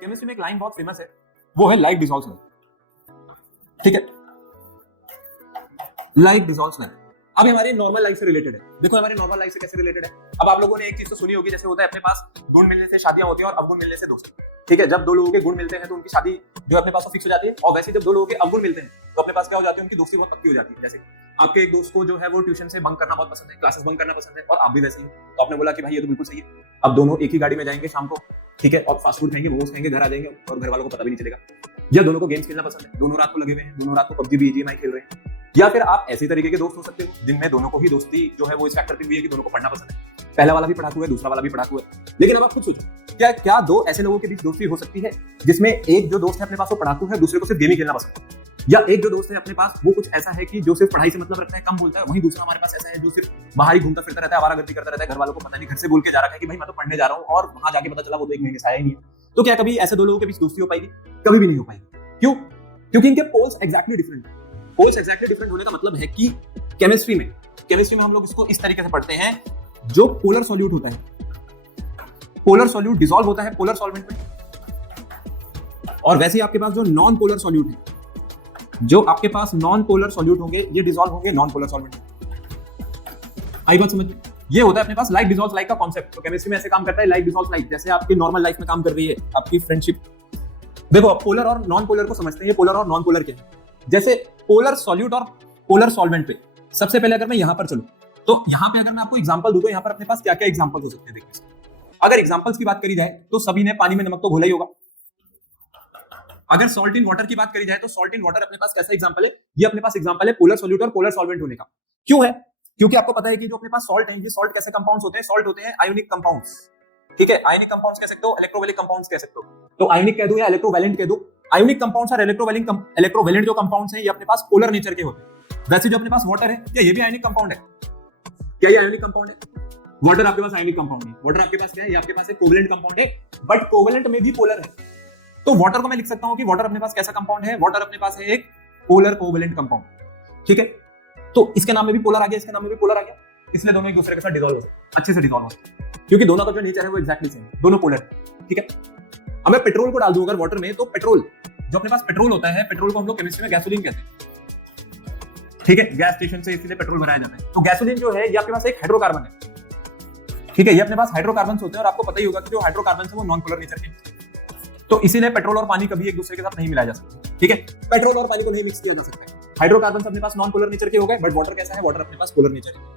Chemistry में एक line बहुत फेमस है, वो है लाइक डिसॉल्व्स लाइक। ठीक है, लाइक डिसॉल्व्स लाइक। अब हमारी नॉर्मल लाइफ से रिलेटेड है। देखो हमारी नॉर्मल लाइफ से कैसे रिलेटेड है। अब आप लोगों ने एक चीज तो सुनी होगी, जैसे होता है अपने पास गुण मिलने से शादियां होती हैं और अवगुण मिलने से दोस्ती। ठीक है, जब दो लोगों के गुण मिलते हैं तो उनकी शादी जो अपने पास फिक्स हो जाती है, और वैसे जब दो लोगों के अवगुण मिलते हैं तो अपने पास क्या हो जाती है, उनकी दोस्ती बहुत पक्की हो जाती है। जैसे आपके एक दोस्त को जो है वो ट्यूशन से बंक करना बहुत पसंद है, क्लासेस बंक करना पसंद है, और आप भी वैसे ही, तो आपने बोला कि भाई ये तो बिल्कुल सही है। अब दोनों एक ही गाड़ी में जाएंगे शाम को, ठीक है, और फास्ट फूड खाएंगे, मोमोज खाएंगे, घर आ जाएंगे और घर वालों को पता भी नहीं चलेगा। या दोनों को गेम्स खेलना पसंद है, दोनों रात को लगे हुए हैं, दोनों रात को पबजी बीजीएमआई खेल रहे हैं। या फिर आप ऐसे तरीके के दोस्त हो सकते हो जिनमें दोनों को ही दोस्ती जो है वो इस फैक्टर पे भी है कि दोनों को पढ़ना पसंद है। पहला वाला भी पढ़ाकू है, दूसरा वाला भी पढ़ाकू है। लेकिन अब आप खुद सोचो, क्या दो ऐसे लोगों के बीच दोस्ती हो सकती है जिसमें एक जो दोस्त है अपने पास वो पढ़ाकू है, दूसरे को सिर्फ गेम ही खेलना पसंद है। या एक जो दोस्त है अपने पास वो कुछ ऐसा है कि जो सिर्फ पढ़ाई से मतलब रखता है, कम बोलता है, वहीं दूसरा हमारे पास ऐसा है जो सिर्फ बाहर ही घूमता फिरता रहता है, आवारागर्दी करता रहता है, घर वालों को पता नहीं, घर से बोल के जा रहा है कि भाई मैं तो पढ़ने जा रहा हूँ, और वहां जाके पता चला वो तो एक महीने से आया ही नहीं है। तो क्या कभी ऐसे दो लोगों के बीच दोस्ती हो पाएगी? कभी भी नहीं हो पाएगी। क्यों? क्योंकि इनके पोल्स एग्जैक्टली डिफरेंट है। पोल्स एग्जैक्टली डिफरेंट होने का मतलब है कि केमिस्ट्री में हम लोग इसको इस तरीके से पढ़ते हैं, जो पोलर सॉल्यूट होता है, पोलर सॉल्यूट डिसॉल्व होता है पोलर सॉल्वेंट में, और वैसे ही आपके पास जो नॉन पोलर सॉल्यूट है, जो आपके पास नॉन पोलर सॉल्यूट होंगे, ये डिसॉल्व होंगे नॉन पोलर सॉल्वेंट में। आई बात समझ में? ये होता है अपने पास लाइक डिसॉल्व लाइक का कॉन्सेप्ट। तो केमिस्ट्री में ऐसे काम करता है, लाइक डिसॉल्व लाइक, जैसे आपकी नॉर्मल लाइफ में काम कर रही है आपकी फ्रेंडशिप। देखो आप पोलर और नॉन पोलर को समझते हैं, ये पोलर और नॉन पोलर क्या है। जैसे पोलर सॉल्यूट और पोलर सॉल्वेंट पे सबसे पहले अगर मैं यहां पर चलूं, तो यहां पे अगर मैं आपको एग्जांपल दूं तो यहां पर अपने पास क्या क्या एग्जांपल्स हो सकते हैं। देखिए, अगर एग्जांपल्स की बात करी जाए तो सभी ने पानी में नमक तो घोला ही होगा। अगर सॉल्ट इन वाटर की बात करी जाए तो सॉल्ट इन वाटर अपने पास कैसा एग्जांपल है? ये अपने पास एग्जांपल है पोलर सॉल्यूट और पोलर सॉल्वेंट होने का। क्यों है? क्योंकि आपको पता है कि जो अपने पास सॉल्ट है, ये सॉल्ट कैसे कंपाउंड्स होते हैं? सॉल्ट होते हैं आयोनिक कंपाउंड्स। ठीक है, आयोनिक कंपाउंड्स कह सकते हो, इलेक्ट्रोवैलेंट कंपाउंड्स कह सकते हो। तो आयोनिक कह दूं या इलेक्ट्रोवैलेंट कह दूं, आयोनिक कंपाउंड्स और इलेक्ट्रोवैलेंट जो कंपाउंड्स हैं ये अपने पास पोलर नेचर के होते हैं। वैसे जो अपने पास वाटर है, क्या ये भी आयोनिक कंपाउंड है? क्या ये आयोनिक कंपाउंड है? वाटर आपके पास आयोनिक कंपाउंड है। वाटर आपके पास क्या है? ये आपके पास एक कोवैलेंट कंपाउंड है, बट कोवैलेंट में भी पोलर है। तो वाटर को मैं लिख सकता हूं कि वाटर अपने पास कैसा कंपाउंड है? वाटर अपने पास है एक पोलर कोवैलेंट कंपाउंड। ठीक है, तो इसके नाम में भी पोलर आ गया, इसके नाम में भी पोलर आ गया, इसलिए दोनों एक दूसरे के साथ डिसॉल्व हो सकते हैं, अच्छे से डिसॉल्व हो सकते हैं, क्योंकि दोनों का जो नेचर है वो एक्जैक्टली सेम है, दोनों पोलर। ठीक है, अब मैं पेट्रोल को डाल दूं अगर वाटर में, तो पेट्रोल जो अपने पास पेट्रोल होता है, पेट्रोल को हम लोग केमिस्ट्री में गैसोलीन कहते हैं। ठीक है, गैस स्टेशन से इसलिए पेट्रोल भराया जाता है। तो गैसोलीन जो है ये आपके पास एक हाइड्रोकार्बन है। ठीक है, ये अपने पास हाइड्रोकार्बन होते हैं, और आपको पता ही होगा कि जो हाइड्रोकार्बन है वो नॉन पोलर नेचर के, तो इसीलिए पेट्रोल और पानी कभी एक दूसरे के साथ नहीं मिलाया जा सकता। ठीक है, पेट्रोल और पानी को नहीं मिक्स किया जा सकता। हाइड्रोकार्बन अपने पास नॉन पोलर नेचर के हो गए, बट वाटर कैसा है? वाटर अपने पास पोलर नेचर है।